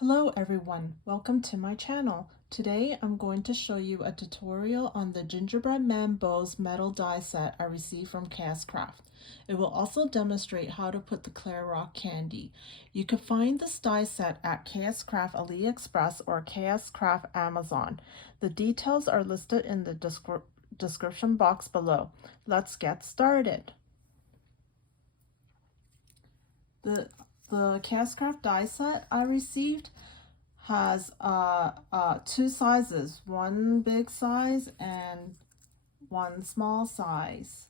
Hello everyone, welcome to my channel. Today I'm going to show you a tutorial on the Gingerbread Man Bows metal die set I received from KSCRAFT. It will also demonstrate how to put the Clear Rock candy. You can find this die set at KSCRAFT AliExpress or KSCRAFT Amazon. The details are listed in the description box below. Let's get started. The KSCRAFT die set I received has two sizes, one big size and one small size.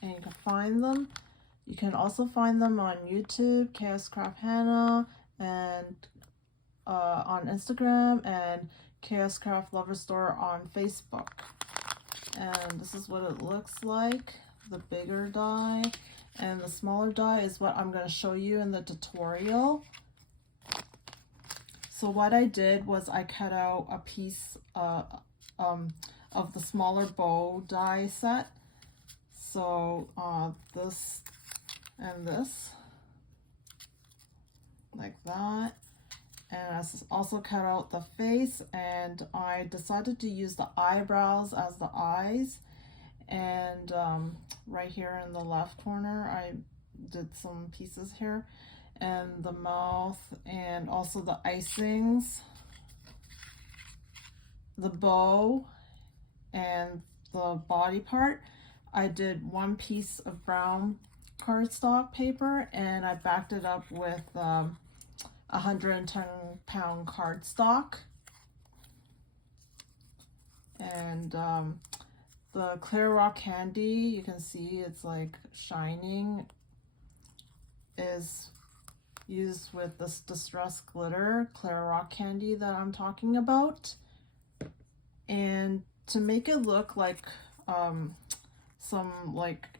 And you can find them. You can also find them on YouTube, KSCRAFT Hannah, and on Instagram, and KSCRAFT Lover Store on Facebook. And this is what it looks like, the bigger die. And the smaller die is what I'm going to show you in the tutorial. So what I did was I cut out a piece of the smaller bow die set. So this and this, like that. And I also cut out the face, and I decided to use the eyebrows as the eyes. And right here in the left corner I did some pieces here, and the mouth, and also the icings, the bow, and the body part. I did one piece of brown cardstock paper, and I backed it up with 110-pound cardstock. And the Clear Rock candy, you can see it's like shining, is used with this distressed glitter Clear Rock candy that I'm talking about. And to make it look like it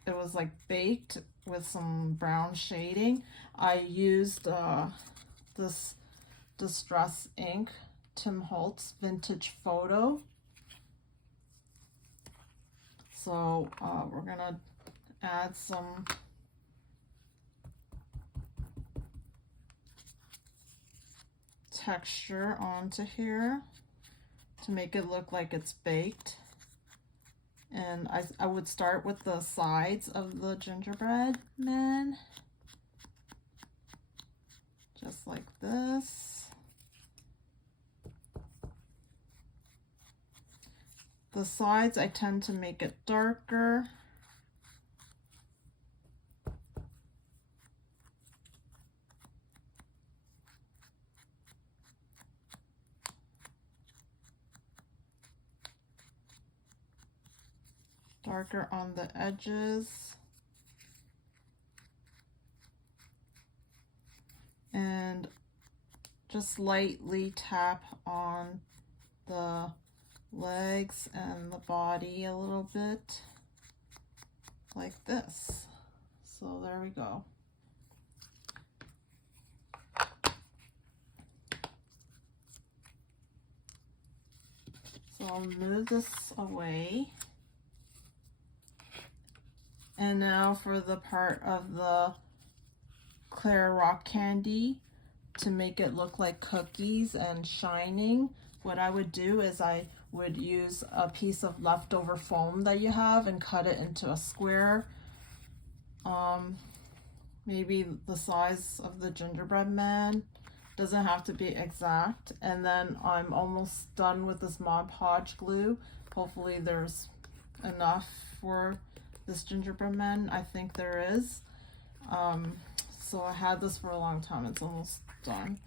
was like baked with some brown shading, I used this distress ink, Tim Holtz Vintage Photo. So we're gonna add some texture onto here to make it look like it's baked. And I would start with the sides of the gingerbread man, just like this. The sides, I tend to make it darker. Darker on the edges. And just lightly tap on the legs and the body a little bit, like this. So there we go. So I'll move this away. And now for the part of the Clear Rock candy, to make it look like cookies and shining, what I would do is I would use a piece of leftover foam that you have and cut it into a square, maybe the size of the gingerbread man. Doesn't have to be exact. And then I'm almost done with this Modpodge glue. Hopefully there's enough for this gingerbread man. I think there is. So I had this for a long time. It's almost done.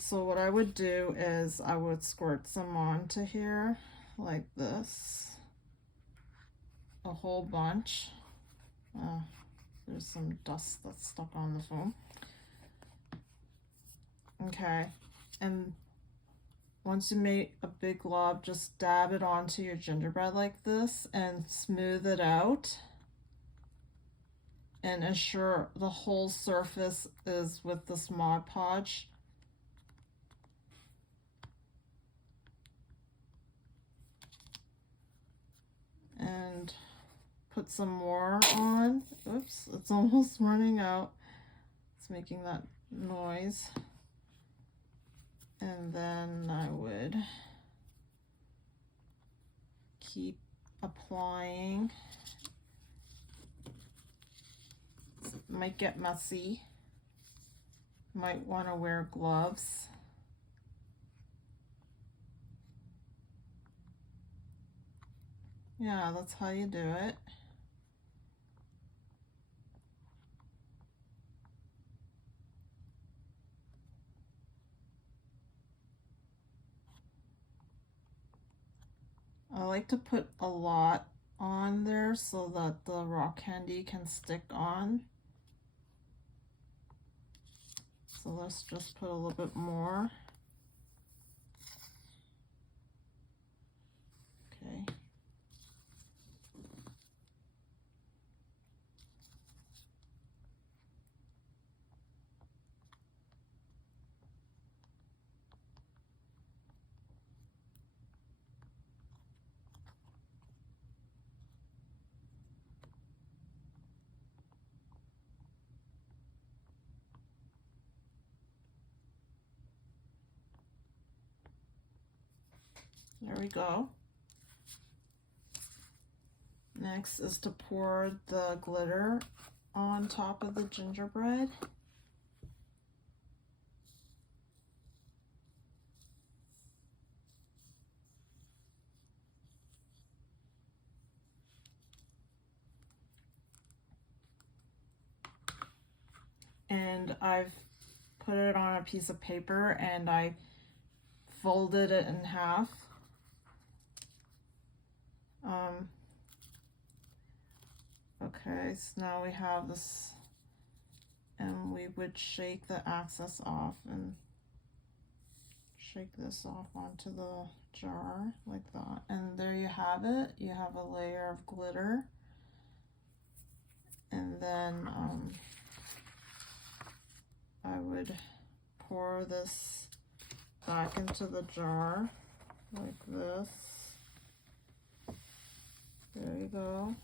So what I would do is I would squirt some onto here like this, a whole bunch. There's some dust that's stuck on the foam. Okay, and once you make a big glob, just dab it onto your gingerbread like this and smooth it out, and ensure the whole surface is with this Mod Podge. And put some more on. Oops, it's almost running out. It's making that noise. And then I would keep applying. It might get messy. Might want to wear gloves. Yeah, that's how you do it. I like to put a lot on there so that the rock candy can stick on. So let's just put a little bit more. Okay. There we go. Next is to pour the glitter on top of the gingerbread. And I've put it on a piece of paper and I folded it in half. Okay, so now we have this, and we would shake the excess off and shake this off onto the jar like that. And there you have it. You have a layer of glitter. And then I would pour this back into the jar like this. There you go.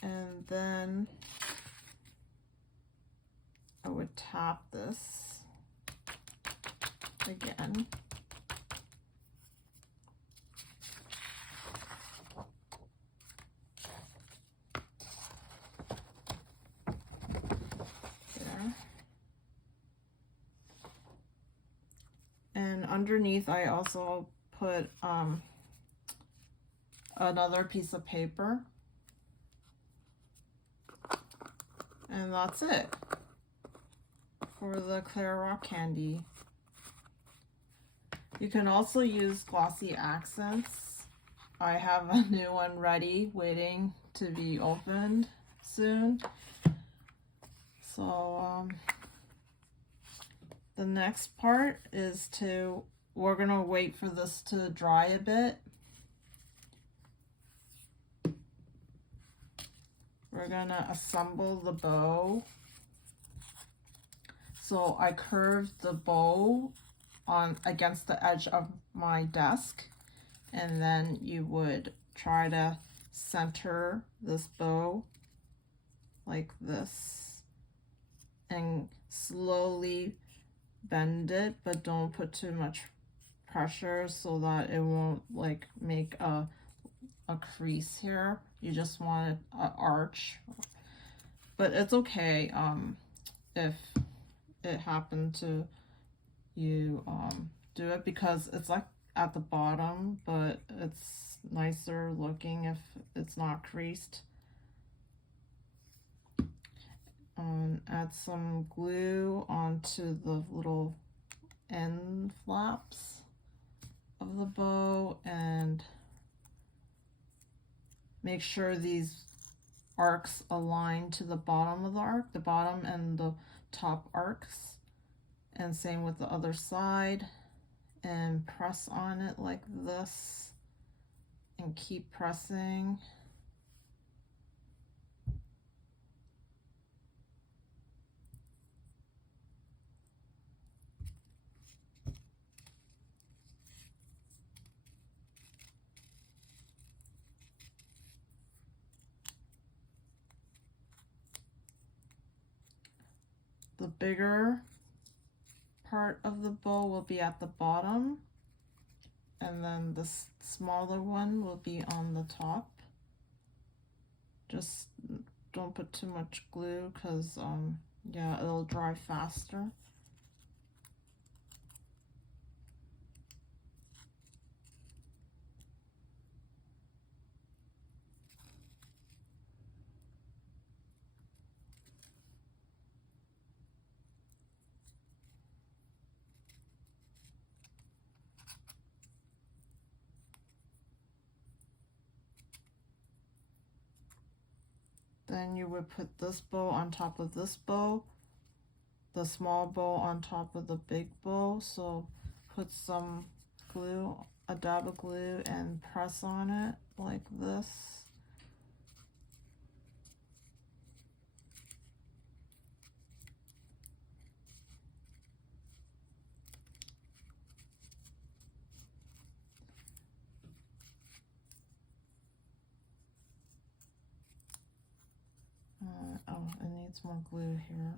And then I would tap this again. There. And underneath I also put another piece of paper. And that's it for the clear rock candy. You can also use glossy accents. I have a new one ready, waiting to be opened soon. So the next part is we're gonna wait for this to dry a bit. We're gonna assemble the bow. So I curved the bow against the edge of my desk, and then you would try to center this bow like this and slowly bend it, but don't put too much pressure so that it won't like make a crease here. You just want an arch, but it's okay if it happened to you do it, because it's like at the bottom, but it's nicer looking if it's not creased. Add some glue onto the little end flaps of the bow and make sure these arcs align to the bottom of the arc, the bottom and the top arcs, and same with the other side, and press on it like this and keep pressing. the bigger part of the bow will be at the bottom, and then the smaller one will be on the top. Just don't put too much glue because yeah, it'll dry faster. Then you would put this bow on top of this bow, the small bow on top of the big bow. So put some glue, a dab of glue, and press on it like this. Oh, it needs more glue here.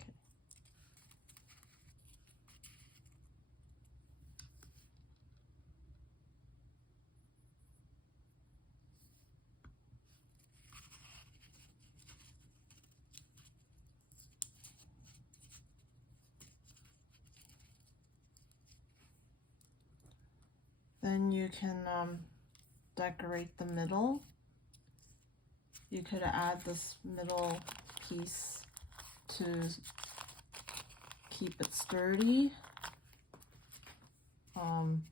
Okay. Then you can decorate the middle. You could add this middle piece to keep it sturdy,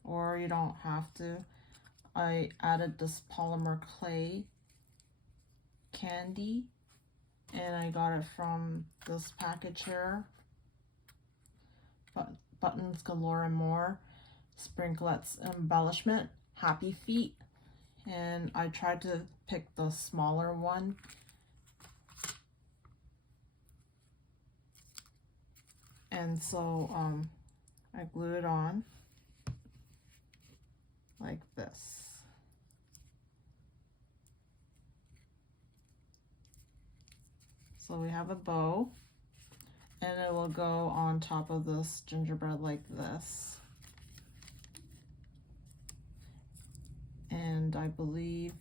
or you don't have to. I added this polymer clay candy, and I got it from this package here, Buttons Galore and More, Sprinkletz Embellishment, Happy Feet, and I tried to pick the smaller one. And so I glue it on like this. So we have a bow, and it will go on top of this gingerbread like this. And I believe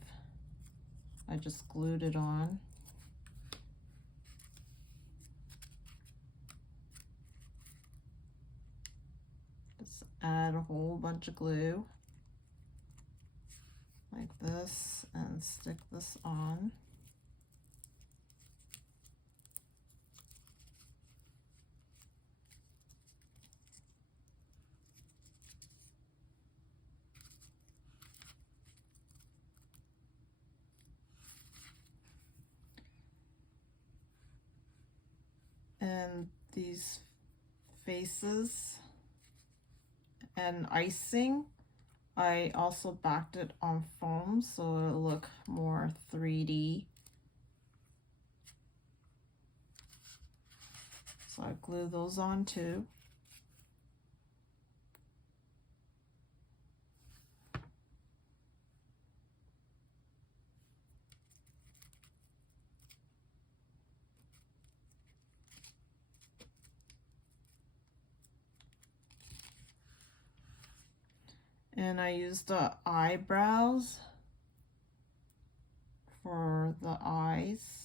I just glued it on. Just add a whole bunch of glue like this and stick this on. And these faces and icing, I also backed it on foam so it'll look more 3D. So I glue those on too. And I used the eyebrows for the eyes.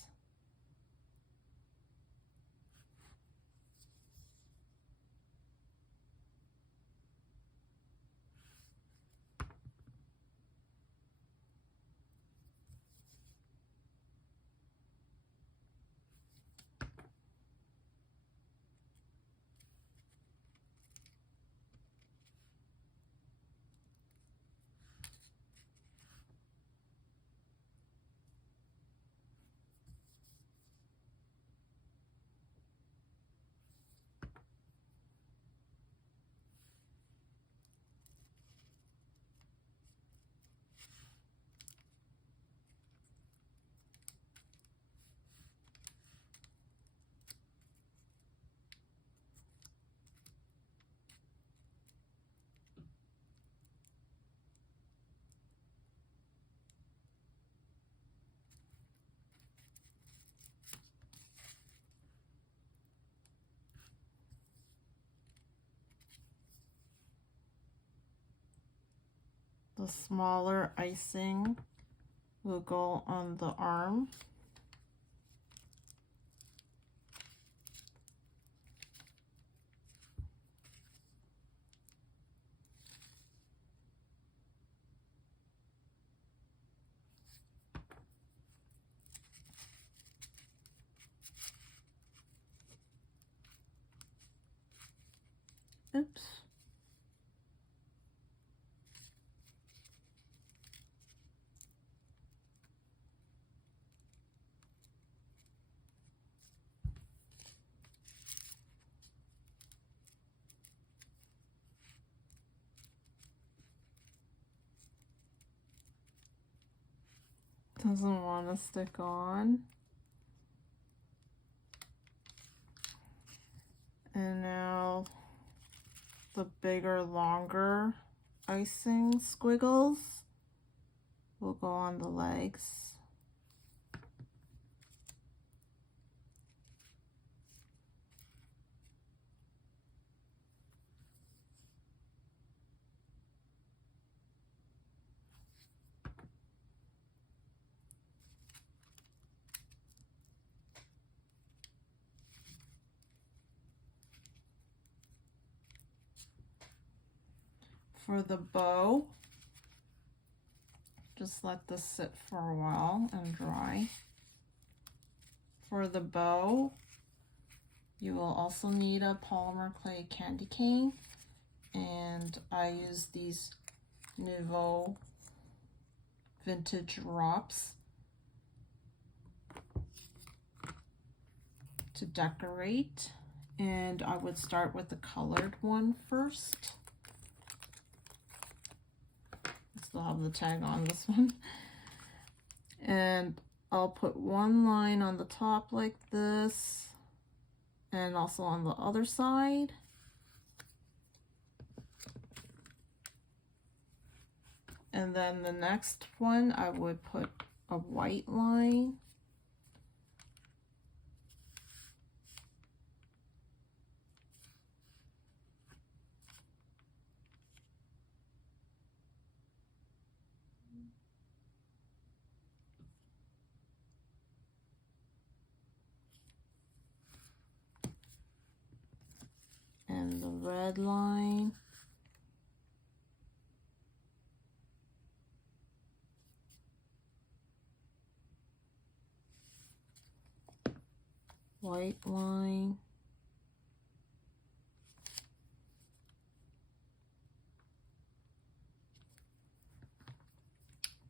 The smaller icing will go on the arm. Oops. Doesn't want to stick on. And now the bigger, longer icing squiggles will go on the legs. For the bow, just let this sit for a while and dry. For the bow, you will also need a polymer clay candy cane, and I use these Nuvo vintage drops to decorate, and I would start with the colored one first. Still have the tag on this one. And I'll put one line on the top like this, and also on the other side. And then the next one, I would put a white line. And the red line. White line.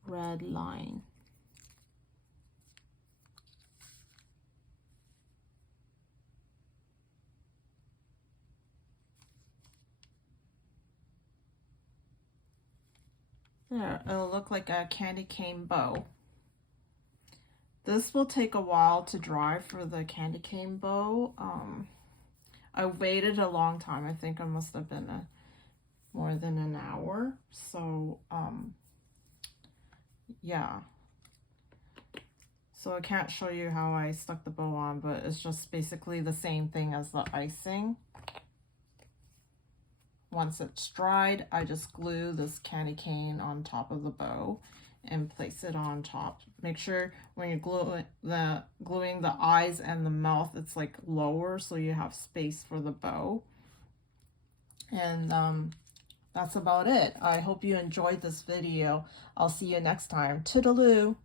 Red line. There, it'll look like a candy cane bow. This will take a while to dry for the candy cane bow. I waited a long time. I think it must have been more than an hour. So, yeah. So I can't show you how I stuck the bow on, but it's just basically the same thing as the icing. Once it's dried, I just glue this candy cane on top of the bow and place it on top. Make sure when you're gluing the eyes and the mouth, it's like lower so you have space for the bow. And that's about it. I hope you enjoyed this video. I'll see you next time. Toodaloo!